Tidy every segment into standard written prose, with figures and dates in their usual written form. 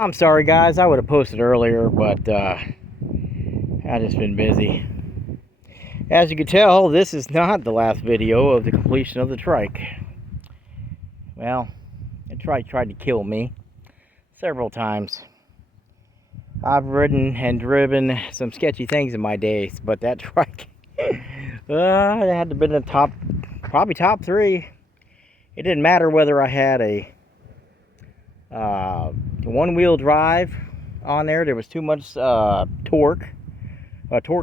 I'm sorry guys, I would have posted earlier, but I've just been busy. As you can tell, this is not the last video of the completion of the trike. Well, the trike tried to kill me several times. I've ridden and driven some sketchy things in my days, but that trike, it had to have been the top, probably top three. It didn't matter whether I had a one-wheel drive on there. There was too much torque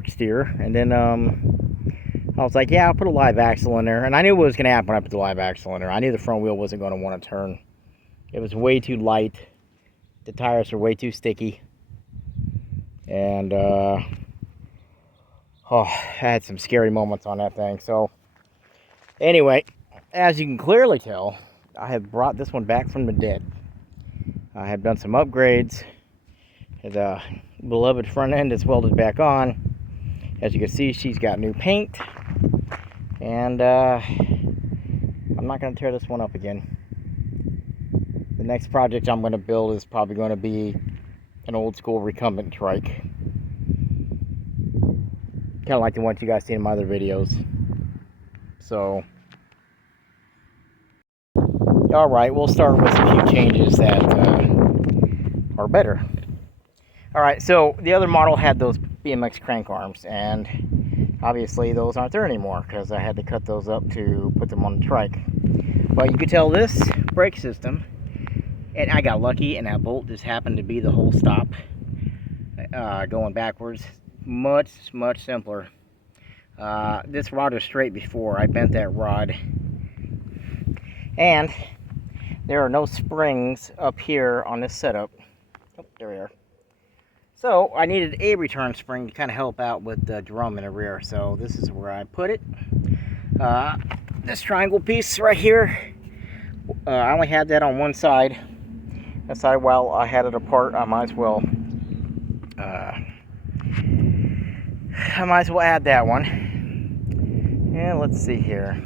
steer, and then I was like, yeah, I'll put a live axle in there. And I knew what was going to happen when I put the live axle in there. I knew the front wheel wasn't going to want to turn. It was way too light. The tires are way too sticky. And I had some scary moments on that thing. So anyway, as you can clearly tell, I have brought this one back from the dead. I have done some upgrades. The beloved front end is welded back on. As you can see, she's got new paint. And I'm not going to tear this one up again. The next project I'm going to build is probably going to be an old school recumbent trike. Kind of like the ones you guys seen in my other videos. So, alright, we'll start with a few changes that are better. Alright, so the other model had those BMX crank arms, and obviously those aren't there anymore because I had to cut those up to put them on the trike. But you could tell this brake system, and I got lucky and that bolt just happened to be the whole stop going backwards. Much simpler. This rod was straight before. I bent that rod, and there are no springs up here on this setup. Oh, there we are. So I needed a return spring to kind of help out with the drum in the rear. So this is where I put it. This triangle piece right here, I only had that on one side. That side, while I had it apart, I might as well add that one. And let's see here.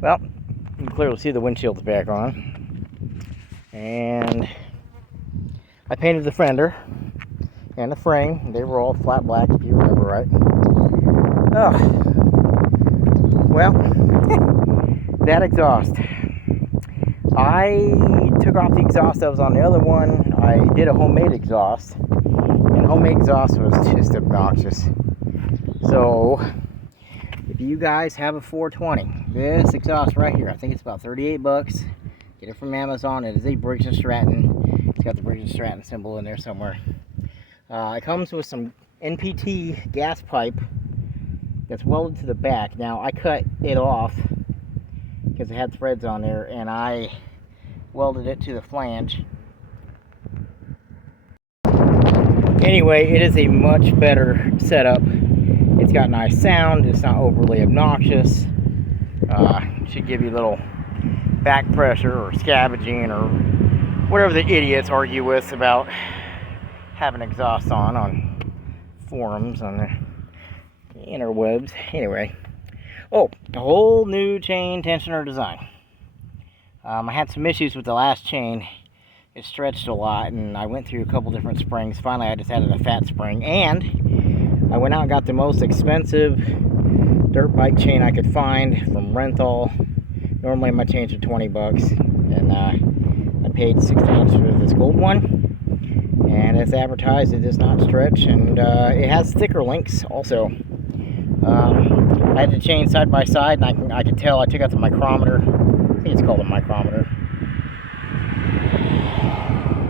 Well, you can clearly see the windshield's back on. And I painted the fender and the frame. They were all flat black, if you remember right. Well, that exhaust. I took off the exhaust that was on the other one. I did a homemade exhaust, and homemade exhaust was just obnoxious. So, if you guys have a 420, this exhaust right here, I think it's about 38 bucks. Get it from Amazon. It is a Briggs & Stratton. It's got the Briggs & Stratton symbol in there somewhere. It comes with some NPT gas pipe that's welded to the back. Now, I cut it off because it had threads on there, and I welded it to the flange. Anyway, it is a much better setup. It's got nice sound. It's not overly obnoxious. Should give you a little back pressure or scavenging or whatever the idiots argue with about having exhaust on forums on the interwebs. Anyway, a whole new chain tensioner design. I had some issues with the last chain. It stretched a lot, and I went through a couple different springs. Finally, I just added a fat spring, and I went out and got the most expensive dirt bike chain I could find from Renthal. Normally my chains are 20 bucks, and I paid $60 for this gold one. And as advertised, it does not stretch, and it has thicker links also. I had the chain side by side, and I could tell. I took out the micrometer. I think it's called a micrometer.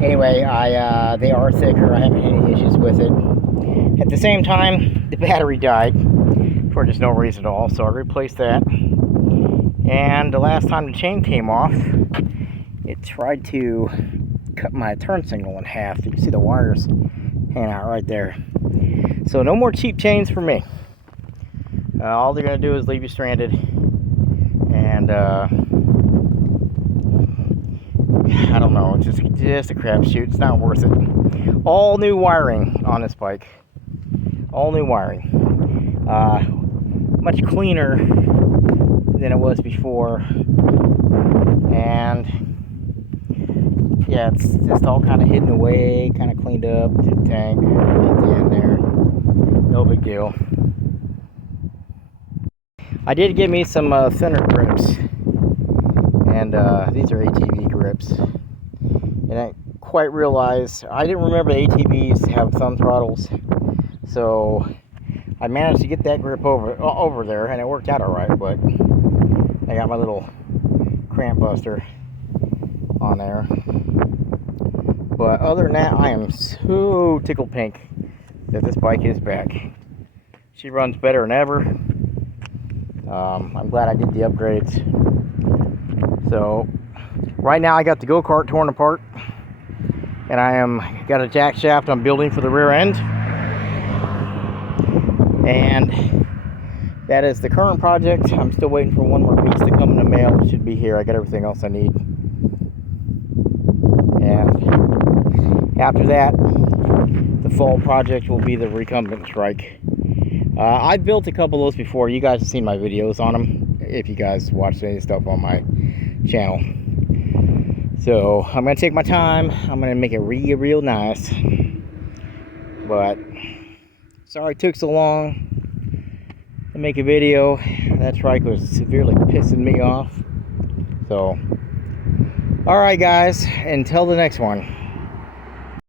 Anyway, they are thicker. I haven't had any issues with it. At the same time, the battery died for just no reason at all, so I replaced that. And the last time the chain came off, it tried to cut my turn signal in half. You can see the wires hanging out right there. So no more cheap chains for me. All they're going to do is leave you stranded. And I don't know, it's just a crapshoot. It's not worth it. All new wiring on this bike. All new wiring. Much cleaner than it was before. And Yeah, it's just all kind of hidden away, kind of cleaned up to the tank at the end there. No big deal. I did get me some thinner grips, and these are ATV grips. And I quite realized, I didn't remember the ATVs have thumb throttles, so I managed to get that grip over there, and it worked out all right. But I got my little cramp buster on there. But other than that, I am so tickled pink that this bike is back. She runs better than ever. I'm glad I did the upgrades. So right now I got the go-kart torn apart, and got a jack shaft I'm building for the rear end, and that is the current project. I'm still waiting for one more piece to come in the mail. It should be here. I got everything else I need. And after that, the fall project will be the recumbent trike. I've built a couple of those before. You guys have seen my videos on them, if you guys watched any stuff on my channel. So I'm going to take my time. I'm going to make it real nice. But sorry it took so long to make a video. That trike was severely pissing me off. So alright guys, until the next one.